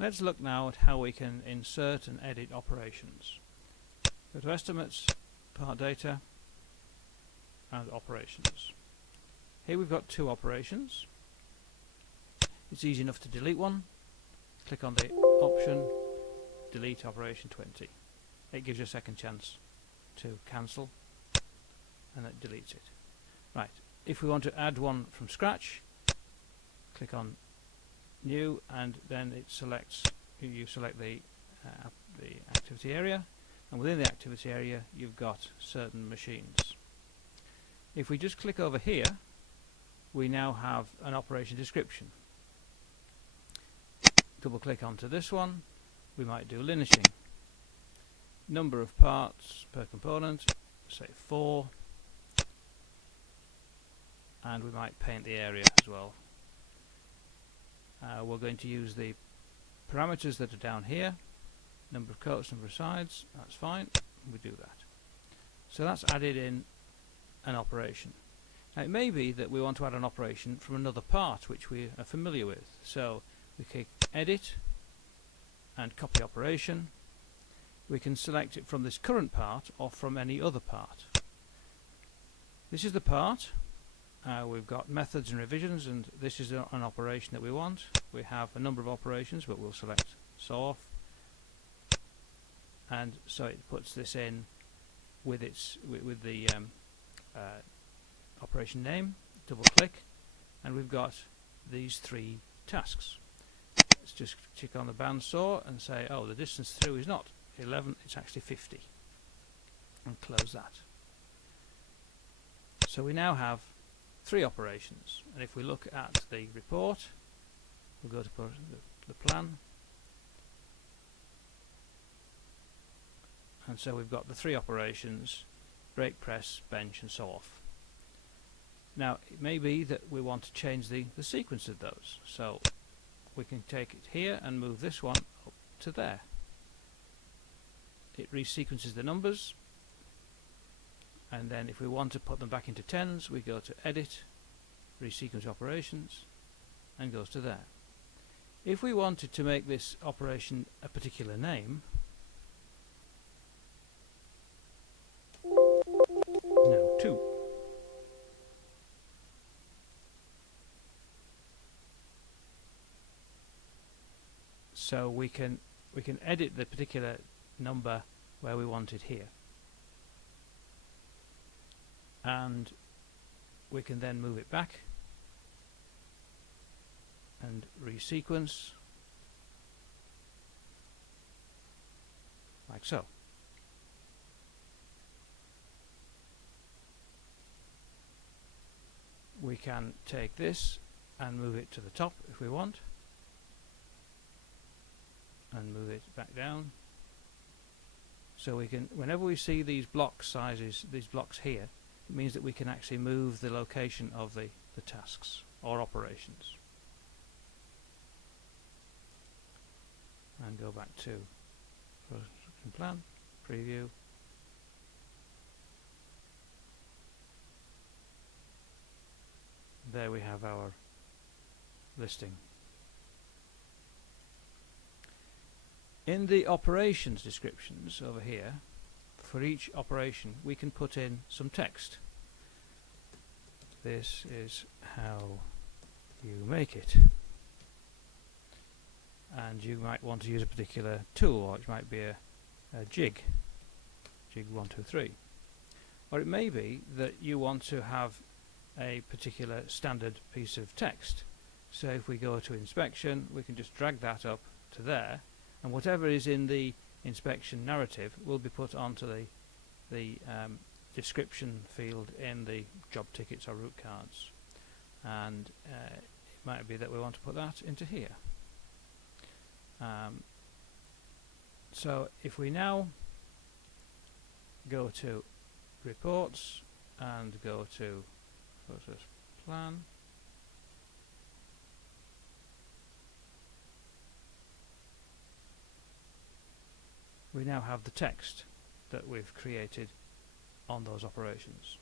Let's look now at how we can insert and edit operations. Go to Estimates, Part Data, and Operations. Here we've got two operations. It's easy enough to delete one. Click on the option, Delete Operation 20. It gives you a second chance to cancel, and it deletes it. Right, if we want to add one from scratch, click on New, and then it selects. You select the activity area, and within the activity area you've got certain machines. If we just click over here, we now have an operation description. Double click onto this one. We might do linishing. Number of parts per component, say 4, and we might paint the area as well. We're going to use the parameters that are down here. Number of coats, number of sides, that's fine. We do that. So that's added in an operation. Now it may be that we want to add an operation from another part which we are familiar with. So we click Edit and Copy Operation. We can select it from this current part or from any other part. This is the part. We've got methods and revisions, and this is an operation that we want. We have a number of operations, but we'll select saw off, and so it puts this in with the operation name. Double click, and we've got these 3 tasks. Let's just click on the bandsaw and say, oh, the distance through is not 11, it's actually 50, and close that. So we now have 3 operations, and if we look at the report, we'll go to the plan, and so we've got the 3 operations: brake press, bench, and saw off. Now it may be that we want to change the sequence of those, so we can take it here and move this one up to there. It resequences the numbers, and then if we want to put them back into tens, we go to Edit, Resequence Operations, and goes to there. If we wanted to make this operation a particular name, now 2. So we can edit the particular number where we want it here, and we can then move it back and resequence like so. We can take this and move it to the top if we want, and move it back down. So we can, whenever we see these block sizes, these blocks here, it means that we can actually move the location of the tasks or operations. And go back to construction plan, preview. There we have our listing. In the operations descriptions over here, for each operation we can put in some text. This is how you make it. And you might want to use a particular tool, or it might be a jig 1, 2, 3. Or it may be that you want to have a particular standard piece of text. So if we go to inspection, we can just drag that up to there, and whatever is in the inspection narrative will be put onto the description field in the job tickets or route cards, and it might be that we want to put that into here. So if we now go to reports and go to process plan, we now have the text that we've created on those operations.